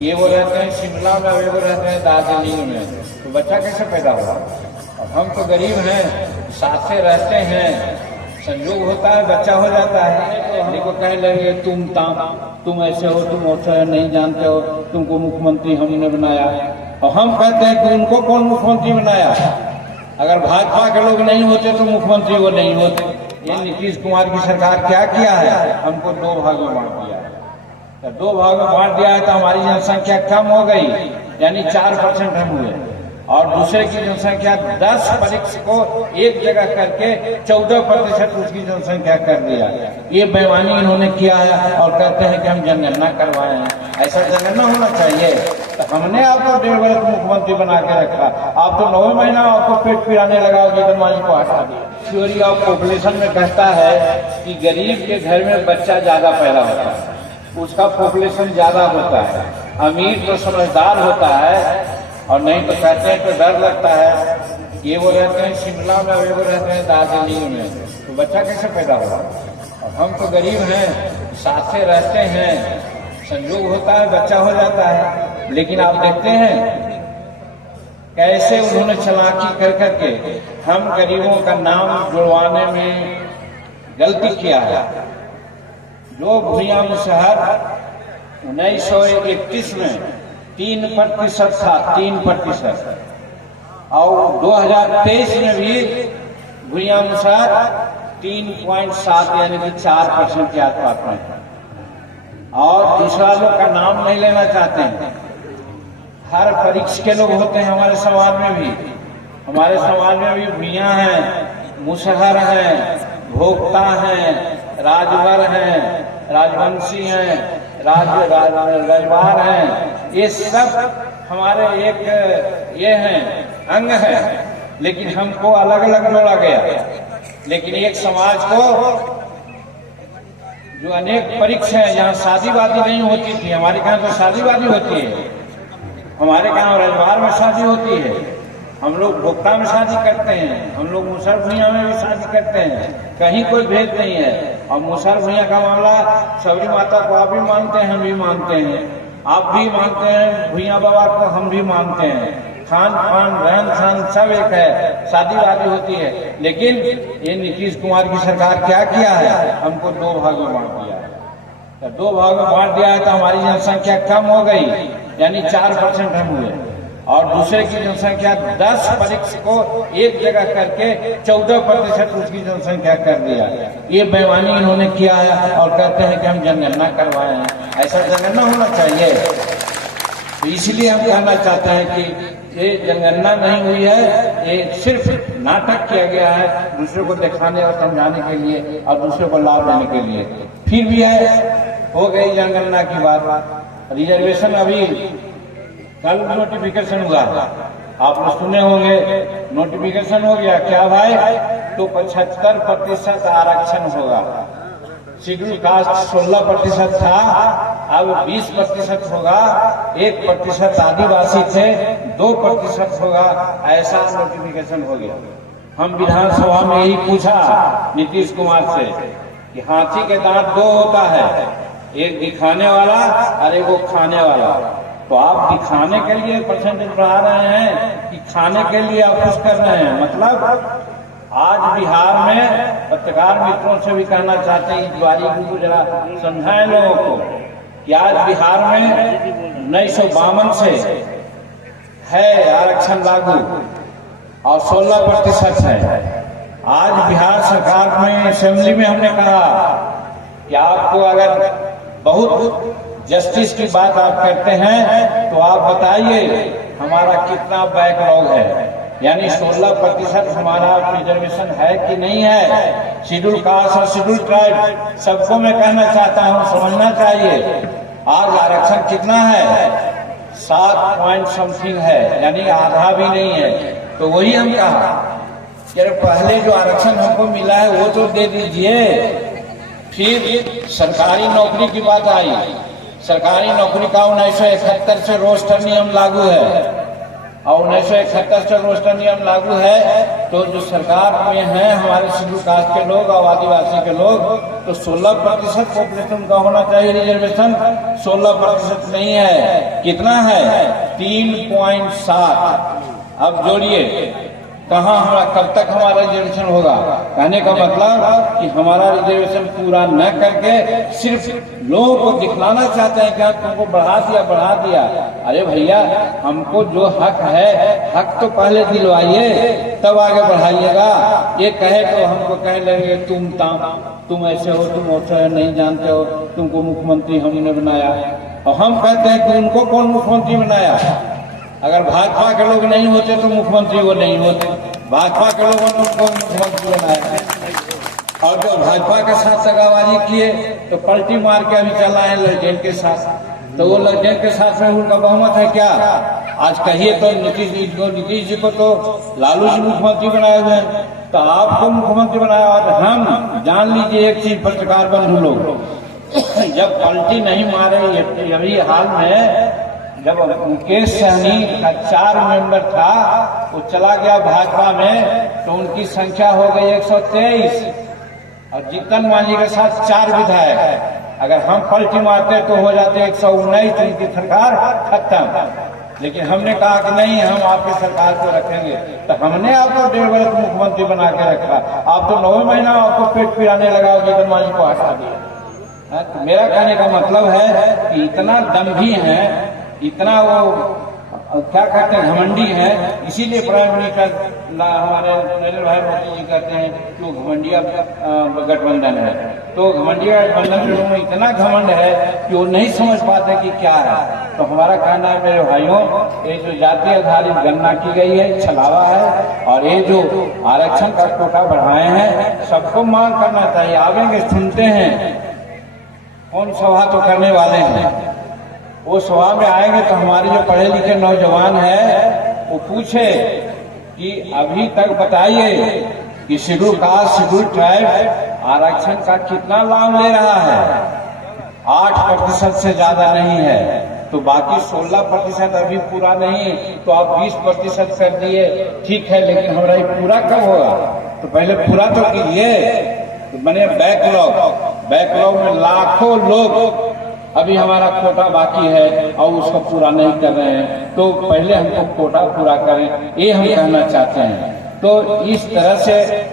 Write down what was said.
ये वो रहते हैं शिमला में, वो रहते हैं दार्जिलिंग में, तो बच्चा कैसे पैदा होगा। और हम तो गरीब हैं, साथ से रहते हैं, संयोग होता है बच्चा हो जाता है। तो हमको को कह लेंगे तुम ऐसे हो, तुम वैसे नहीं जानते हो, तुमको मुख्यमंत्री हमने बनाया। और हम कहते हैं कि उनको कौन मुख्यमंत्री बनाया। अगर भाजपा के लोग नहीं होते तो मुख्यमंत्री वो नहीं होते। ये नीतीश कुमार की सरकार क्या किया है, हमको दो भाग में बांट दिया है। तो दो भाग में बांट दिया है तो हमारी जनसंख्या कम हो गई, यानी 4% हम हुए। और दूसरे की जनसंख्या 10 परीक्षा को एक जगह करके 14% उसकी जनसंख्या कर दिया। ये बेईमानी इन्होंने किया है और कहते हैं कि हम जनगणना करवाए हैं। ऐसा जनगणना होना चाहिए। तो हमने आपको 1.5 वर्ष मुख्यमंत्री बना के रखा, आप तो 9 महीना आपको पेट पिराने लगा, जीतन मांझी को हटा दिया। थ्योरी ऑफ पॉपुलेशन में कहता है कि गरीब के घर में बच्चा ज्यादा पैदा होता है, उसका पॉपुलेशन ज्यादा होता है। अमीर तो समझदार होता है, और नहीं तो कहते हैं तो डर लगता है। ये वो रहते हैं शिमला में, वो रहते हैं दार्जिलिंग में, तो बच्चा कैसे पैदा होगा। और हम तो गरीब हैं, साथ से रहते हैं, संयोग होता है बच्चा हो जाता है। लेकिन आप देखते हैं कैसे उन्होंने चालाकी कर करके हम गरीबों का नाम जुड़वाने में गलती किया है। जो भुइयां मुशहर 1931 में 3% था, 3%, और 2023 में भी भुइयां मुशहर 3.7 यानी कि 4% के आसपास में। और दूसरा लोग का नाम नहीं लेना चाहते हैं। हर परीक्षा के लोग होते हैं हमारे समाज में भी। हमारे समाज में भी भुइयां हैं, मुशहर हैं, भोक्ता हैं, राजवर हैं, राजवंशी हैं, राजवार हैं। ये सब हमारे एक ये हैं, अंग हैं। लेकिन हमको अलग अलग जोड़ा गया। लेकिन एक समाज को जो अनेक परीक्षा है, जहाँ शादी वादी नहीं होती थी, हमारे यहाँ तो शादी वादी होती है। हमारे यहाँ रजवार में शादी होती है, हम लोग भोक्ता में शादी करते हैं, हम लोग मुसहर भुइयां में भी शादी करते हैं। कहीं कोई भेद नहीं है। और मुसहर भुइयां का मामला, सबरी माता को आप भी मानते हैं, हम भी मानते हैं, आप भी मानते हैं, भुइयां बाबा को हम भी मानते हैं। खान पान रहन सहन सब एक है, शादी वादी होती है। लेकिन ये नीतीश कुमार की सरकार क्या किया है, हमको दो भाग में बांट दिया है। तो दो भाग में बांट दिया है तो हमारी जनसंख्या कम हो गई, यानी 4% हम हुए। और दूसरे की जनसंख्या 10 परीक्षा को एक जगह करके 14% उसकी जनसंख्या कर दिया। ये बेईमानी इन्होंने किया है और कहते हैं कि हम जनगणना करवाए हैं। ऐसा जनगणना होना चाहिए। तो इसलिए हम कहना चाहते हैं कि ये जनगणना नहीं हुई है, ये सिर्फ नाटक किया गया है, दूसरे को दिखाने और समझाने के लिए और दूसरे को लाभ देने के लिए। फिर भी है, हो गई जनगणना की बात। रिजर्वेशन अभी कल नोटिफिकेशन हुआ, आप लोग सुने होंगे, नोटिफिकेशन हो गया क्या भाई, तो 75% आरक्षण होगा। शेड्यूल कास्ट 16% था, अब 20% होगा। 1% आदिवासी थे, 2% होगा। ऐसा नोटिफिकेशन हो गया। हम विधानसभा में यही पूछा नीतीश कुमार से कि हाथी के दांत 2 होता है, एक दिखाने वाला और एक वो खाने वाला। तो आप दिखाने के लिए परसेंटेज बढ़ा रहे हैं कि खाने के लिए आप कुछ कर रहे हैं। मतलब आज बिहार में पत्रकार मित्रों से भी कहना चाहते हैं, इस बारी को जरा समझाएं लोगों को कि आज बिहार में 1952 से है आरक्षण लागू और 16% है। आज बिहार सरकार में असेंबली में हमने कहा कि आपको अगर बहुत जस्टिस की बात आप करते हैं तो आप बताइए हमारा कितना बैकलॉग है, यानी 16% हमारा रिजर्वेशन है कि नहीं है। शेड्यूल कास्ट और शेड्यूल ट्राइब सबको मैं कहना चाहता हूं, समझना चाहिए। आज आरक्षण कितना है, 7 पॉइंट समथिंग है, यानी आधा भी नहीं है। तो वही हम कहा कि पहले जो आरक्षण हमको मिला है वो तो दे दीजिए। फिर सरकारी नौकरी की बात आई। सरकारी नौकरी का 1971 से रोस्टर नियम लागू है। और 1971 से रोस्टर नियम लागू है, तो जो सरकार में है हमारे शेड्यूल कास्ट के लोग और आदिवासी के लोग, तो 16% पॉपुलेशन का होना चाहिए रिजर्वेशन। 16% नहीं है, कितना है? 3.7। अब जोड़िए, कहाँ हमारा कब तक हमारा रिजर्वेशन होगा? कहने का मतलब कि हमारा रिजर्वेशन पूरा न करके सिर्फ लोगों को दिखलाना चाहते हैं कि हम तुमको बढ़ा दिया। अरे भैया, हमको जो हक है, हक तो पहले दिलवाइए, तब आगे बढ़ाइएगा। ये कहे तो हमको कह लेंगे तुम ऐसे हो, तुम वैसे नहीं जानते हो, तुमको मुख्यमंत्री हमने बनाया। और हम कहते हैं कि उनको कौन मुख्यमंत्री बनाया? अगर भाजपा के लोग नहीं होते तो मुख्यमंत्री वो नहीं होते, भाजपा के लोगों ने उनको मुख्यमंत्री बनाया। और जो भाजपा के साथ दगाबाजी किए तो पलटी मार के अभी चला है लड़जेल के साथ, तो वो लड़जेल के साथ में उनका बहुमत है क्या? आज कहिए तो नीतीश जी को तो लालू जी मुख्यमंत्री बनाए हुए हैं, तो आपको मुख्यमंत्री बनाया। और हम जान लीजिए एक चीज, पत्रकार बंधु लोग, जब पलटी नहीं मारे अभी हाल में, जब मुकेश सहनी का 4 मेंबर था, वो चला गया भाजपा में, तो उनकी संख्या हो गई 123 और जीतन मांझी के साथ 4 विधायक। अगर हम पलटी मारते तो हो जाते 119, उनकी सरकार खत्म। लेकिन हमने कहा कि नहीं, हम आपकी सरकार को रखेंगे, तो हमने आपको 1.5 वर्ष मुख्यमंत्री बना के रखा। आप तो 9 महीना आपको पेट पिराने लगा, जीतन मांझी को हटा दिया। तो मेरा कहने का मतलब है कि इतना दम्भी है, इतना वो क्या कहते हैं, घमंडी है। इसीलिए प्राइम मिनिस्टर हमारे नरेंद्र भाई मोदी जी कहते हैं कि वो घमंडिया गठबंधन है। तो घमंडिया गठबंधन के लोगों में इतना घमंड है कि वो नहीं समझ पाते कि क्या है। तो हमारा कहना है मेरे भाइयों, ये जो जाति आधारित गणना की गई है, छलावा है। और ये जो आरक्षण का कोटा बढ़ाए हैं, सबको मांग करना चाहिए। आवेंगे, सुनते हैं, कौन सभा तो करने वाले हैं, वो सभा में आएंगे तो हमारे जो पढ़े लिखे नौजवान है वो पूछे कि अभी तक बताइए कि शेड्यूल कास्ट, शेड्यूल ट्राइब आरक्षण का कितना लाभ ले रहा है? 8% से ज्यादा नहीं है, तो बाकी 16% अभी पूरा नहीं, तो आप 20% कर दिए, ठीक है, लेकिन हमारा ये पूरा कब होगा? तो पहले पूरा तो कीजिए। तो बने बैकलॉग में लाखों लोग अभी हमारा कोटा बाकी है और उसको पूरा नहीं कर रहे हैं, तो पहले हमको कोटा पूरा करें, ये हम कहना चाहते हैं। तो इस तरह से